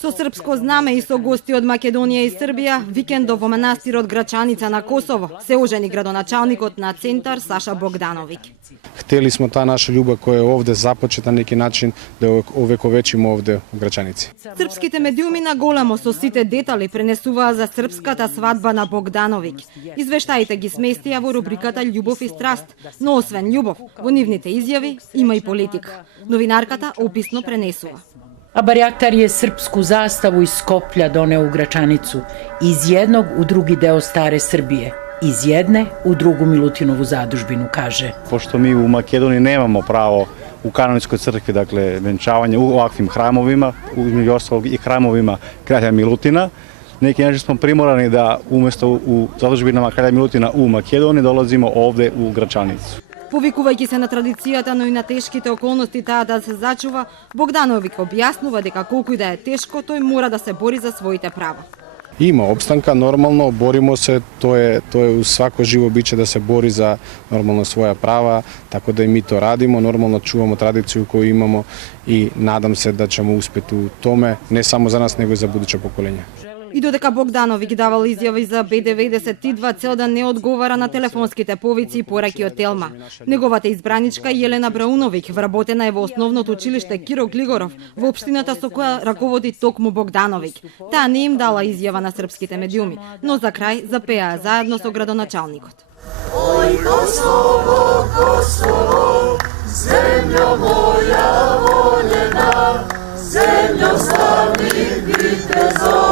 Со српско знаме и со гости од Македонија и Србија, викендов во манастирот Грачаница на Косово се ожени градоначалникот на Центар Саша Богдановиќ. Хтели смо таа наша љубов која е овде започета на неки начин да ја овековечиме овде во Грачаници. Српските медиуми на големо со сите детали пренесуваа за српската свадба на Богдановиќ. Извештаите ги сместија во рубриката Љубов и страст, но освен љубов, во нивните изјави има и политика. Новинарката описно пренесува. A Barjaktar je srpsku zastavu iz Skoplja doneo u Gračanicu, iz jednog u drugi deo stare Srbije, iz jedne u drugu Milutinovu zadužbinu, kaže. Pošto mi u Makedoniji nemamo pravo u kanoničkoj crkvi, dakle, venčavanje u ovakvim hramovima, između ostalog i hramovima kralja Milutina, neki način smo primorani da umjesto u zadužbinama kralja Milutina u Makedoniji dolazimo ovde u Gračanicu. Повикувајќи се на традицијата, но и на тешките околности таа да се зачува, Богдановиќ објаснува дека колку и да е тешко, тој мора да се бори за своите права. Има обстанка, нормално, боримо се, тоа е у свако живо биче да се бори за нормално своја права, така да и ми то радимо, нормално чувамо традиција која имамо и надам се да ćemo успети у томе, не само за нас, него и за будуче поколења. И додека Богдановиќ давал изјави за B92, цел да не одговара на телефонските повици и пораки од Телма. Неговата избраничка Јелена Брауновиќ вработена е во основното училиште Киро Глигоров, во општината со која раководи токму Богдановиќ. Таа не им дала изјава на српските медиуми, но за крај запеа заедно со градоначалникот. Ој Косово, Косово, земљо моја волена, земљо славних витезов.